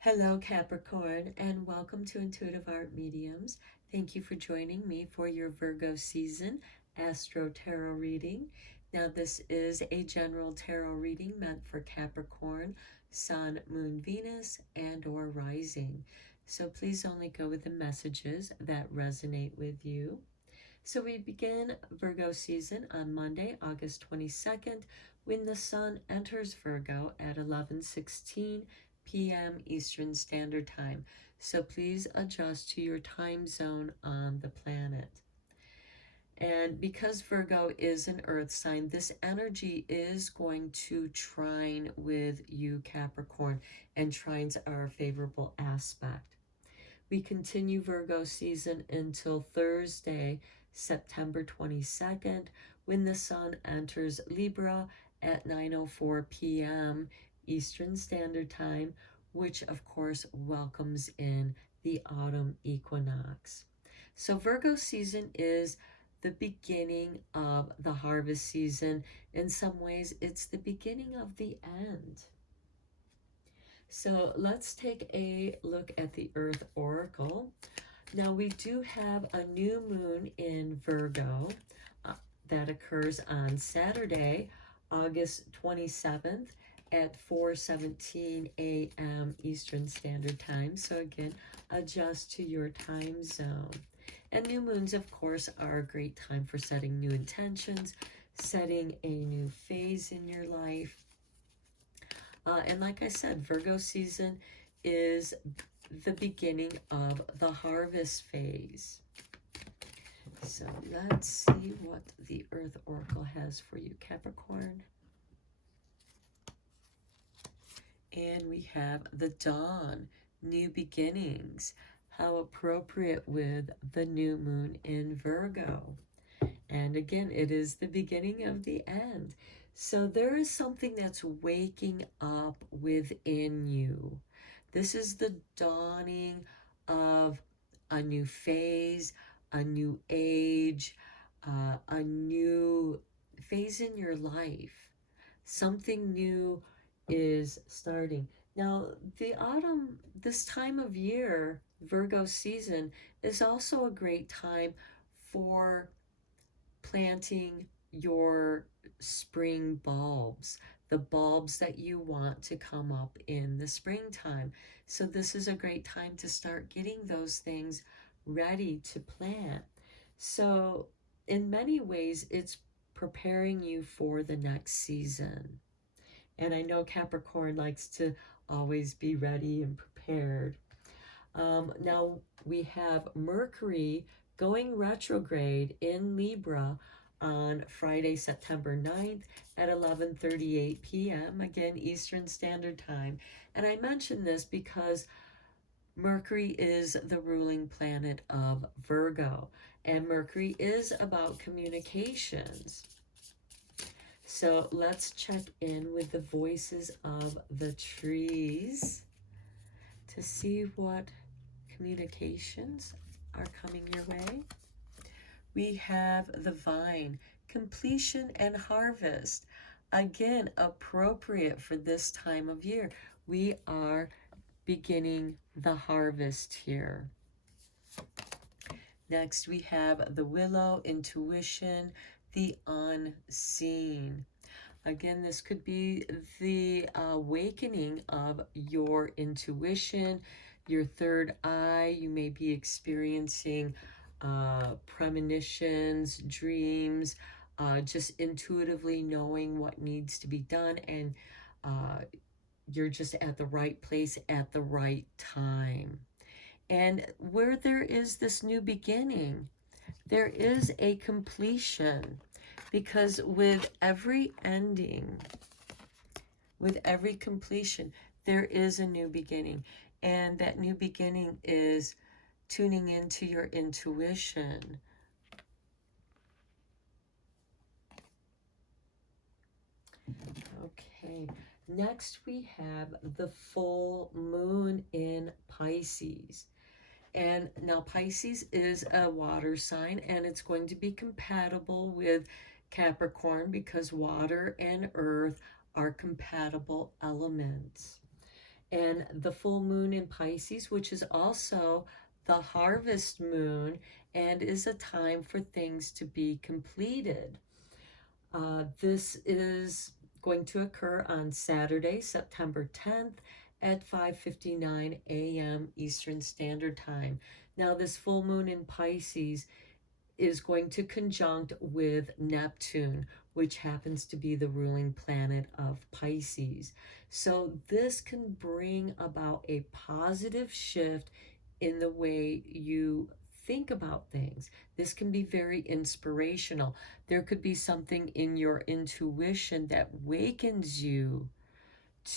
Hello, Capricorn, and welcome to Intuitive Art Mediums. Thank you for joining me for your Virgo season Astro-Tarot reading. Now, this is a general tarot reading meant for Capricorn, Sun, Moon, Venus, and or Rising. So please only go with the messages that resonate with you. So we begin Virgo season on Monday, August 22nd, when the Sun enters Virgo at 11:16 p.m. Eastern Standard Time. So please adjust to your time zone on the planet. And because Virgo is an earth sign, this energy is going to trine with you, Capricorn, and trines are a favorable aspect. We continue Virgo season until Thursday, September 22nd, when the Sun enters Libra at 9:04 p.m. Eastern Standard Time, which of course welcomes in the autumn equinox. So Virgo season is the beginning of the harvest season. In some ways, it's the beginning of the end. So let's take a look at the Earth Oracle. Now we do have a new moon in Virgo that occurs on Saturday, August 27th at 4:17 a.m. Eastern Standard Time. So again, adjust to your time zone. And new moons, of course, are a great time for setting new intentions, setting a new phase in your life. And like I said, Virgo season is the beginning of the harvest phase. So let's see what the Earth Oracle has for you, Capricorn. And we have the dawn, new beginnings. How appropriate with the new moon in Virgo. And again, it is the beginning of the end. So there is something that's waking up within you. This is the dawning of a new phase, a new age, a new phase in your life. Something new is starting. Now, the autumn, this time of year, Virgo season, is also a great time for planting your spring bulbs, the bulbs that you want to come up in the springtime. So this is a great time to start getting those things ready to plant. So in many ways, it's preparing you for the next season. And I know Capricorn likes to always be ready and prepared. Now we have Mercury going retrograde in Libra on Friday, September 9th at 11:38 p.m. again Eastern Standard Time. And I mention this because Mercury is the ruling planet of Virgo, and Mercury is about communications. So let's check in with the voices of the trees to see what communications are coming your way. We have the vine, completion and harvest. Again, appropriate for this time of year. We are beginning the harvest here. Next, we have the willow, intuition, the unseen. Again, this could be the awakening of your intuition, your third eye. You may be experiencing premonitions, dreams, just intuitively knowing what needs to be done, and you're just at the right place at the right time. And where there is this new beginning, there is a completion, because with every ending, with every completion, there is a new beginning. And that new beginning is tuning into your intuition. Okay, next we have the full moon in Pisces. And now Pisces is a water sign, and it's going to be compatible with Capricorn because water and earth are compatible elements. and the full moon in Pisces, which is also the harvest moon and is a time for things to be completed. This is going to occur on Saturday, September 10th at 5:59 a.m. Eastern Standard Time. Now, this full moon in Pisces is going to conjunct with Neptune, which happens to be the ruling planet of Pisces. So this can bring about a positive shift in the way you think about things. This can be very inspirational. There could be something in your intuition that wakens you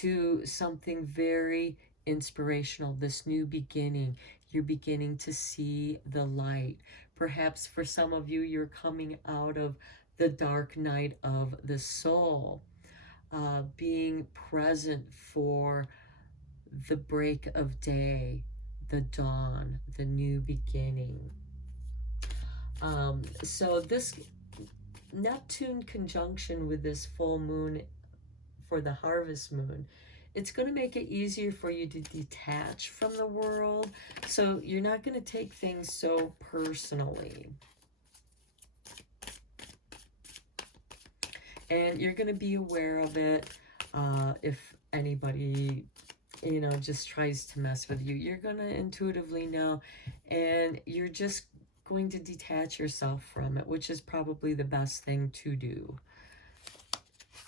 to something very inspirational, this new beginning. You're beginning to see the light. Perhaps for some of you, you're coming out of the dark night of the soul, being present for the break of day, the dawn, the new beginning. So this Neptune conjunction with this full moon for the harvest moon, it's going to make it easier for you to detach from the world. So you're not going to take things so personally. And you're going to be aware of it. If anybody, just tries to mess with you, you're going to intuitively know. And you're just going to detach yourself from it, which is probably the best thing to do.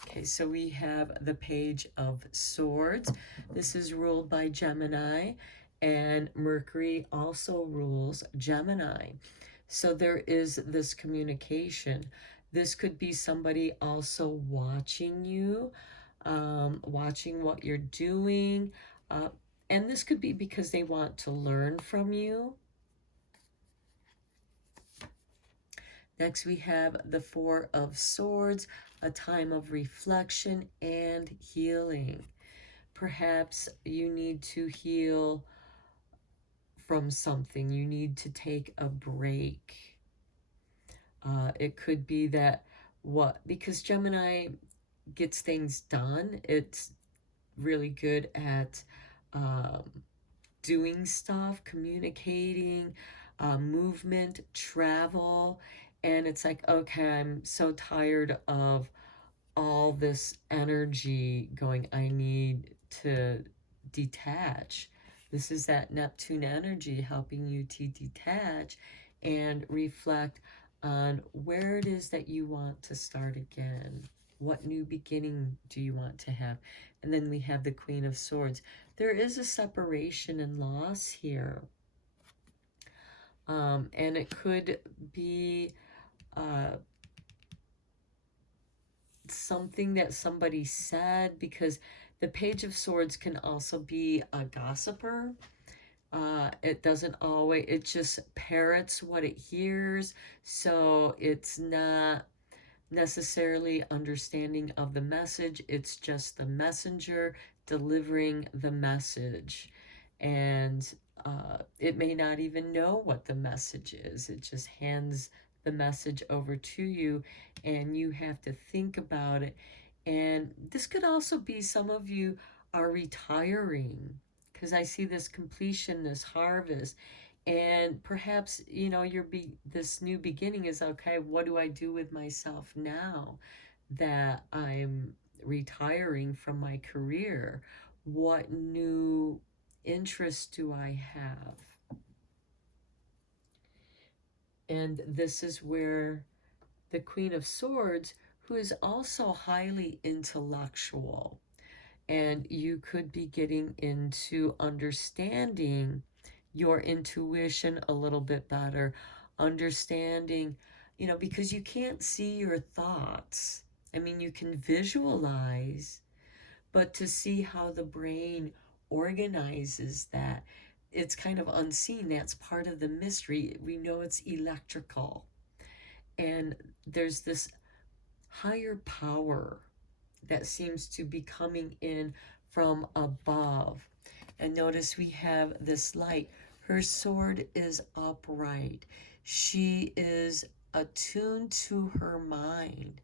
Okay, so we have the Page of Swords. This is ruled by Gemini, and Mercury also rules Gemini. So there is this communication. This could be somebody also watching you, watching what you're doing. And this could be because they want to learn from you. Next, we have the Four of Swords, a time of reflection and healing. Perhaps you need to heal from something. You need to take a break. It could be that because Gemini gets things done, it's really good at doing stuff, communicating, movement, travel. And it's like, okay, I'm so tired of all this energy going. I need to detach. This is that Neptune energy helping you to detach and reflect on where it is that you want to start again. What new beginning do you want to have? And then we have the Queen of Swords. There is a separation and loss here. And it could be something that somebody said, because the Page of Swords can also be a gossiper. It doesn't always, it just parrots what it hears. So it's not necessarily understanding of the message. It's just the messenger delivering the message. And it may not even know what the message is. It just hands the message over to you, and you have to think about it. And this could also be some of you are retiring, because I see this completion, this harvest. And perhaps, this new beginning is, okay, what do I do with myself now that I'm retiring from my career? What new interests do I have? And this is where the Queen of Swords, who is also highly intellectual, and you could be getting into understanding your intuition a little bit better, understanding, because you can't see your thoughts. I mean, you can visualize, but to see how the brain organizes that, it's kind of unseen. That's part of the mystery. We know it's electrical. And there's this higher power that seems to be coming in from above. And notice we have this light. Her sword is upright. She is attuned to her mind,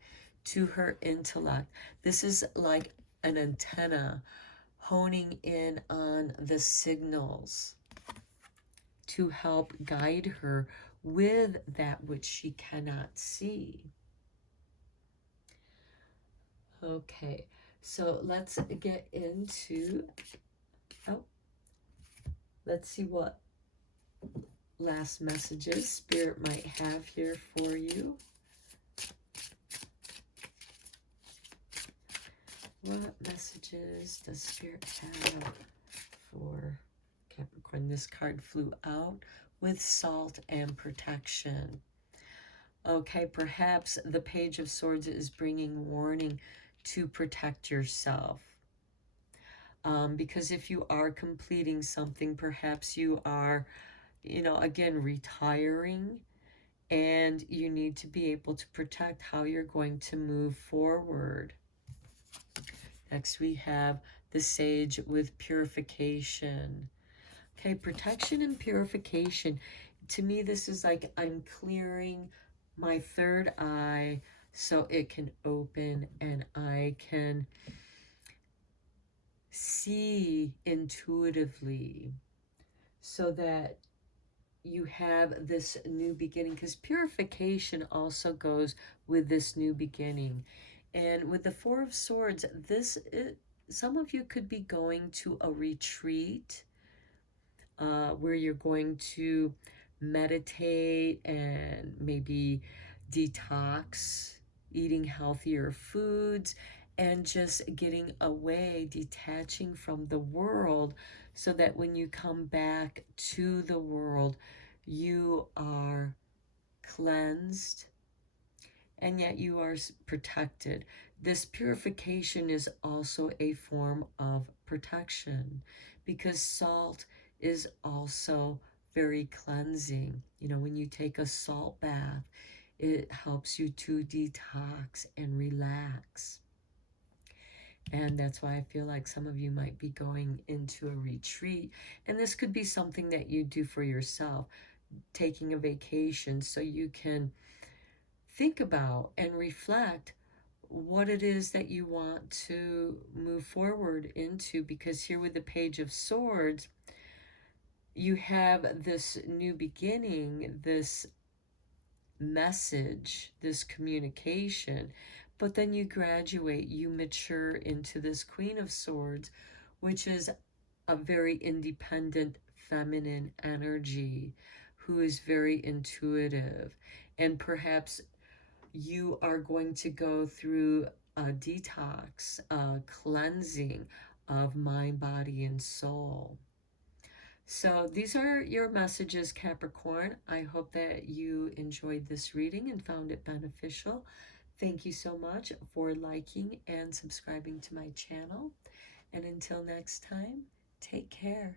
to her intellect. This is like an antenna honing in on the signals to help guide her with that which she cannot see. Okay, so let's get into, let's see what last messages Spirit might have here for you. What messages does Spirit have for Capricorn? This card flew out with salt and protection. Okay, perhaps the Page of Swords is bringing warning to protect yourself. Because if you are completing something, perhaps you are, again, retiring, and you need to be able to protect how you're going to move forward. Next, we have the Sage with purification. Okay, protection and purification. To me, this is like I'm clearing my third eye so it can open and I can see intuitively, so that you have this new beginning, because purification also goes with this new beginning. And with the Four of Swords, some of you could be going to a retreat where you're going to meditate and maybe detox, eating healthier foods, and just getting away, detaching from the world, so that when you come back to the world, you are cleansed and yet you are protected. This purification is also a form of protection, because salt is also very cleansing. When you take a salt bath, it helps you to detox and relax. And that's why I feel like some of you might be going into a retreat. And this could be something that you do for yourself, taking a vacation, so you can think about and reflect what it is that you want to move forward into. Because here with the Page of Swords, you have this new beginning, this message, this communication, but then you graduate, you mature into this Queen of Swords, which is a very independent feminine energy who is very intuitive. And perhaps you are going to go through a detox, a cleansing of mind, body, and soul. So these are your messages, Capricorn. I hope that you enjoyed this reading and found it beneficial. Thank you so much for liking and subscribing to my channel. And until next time, take care.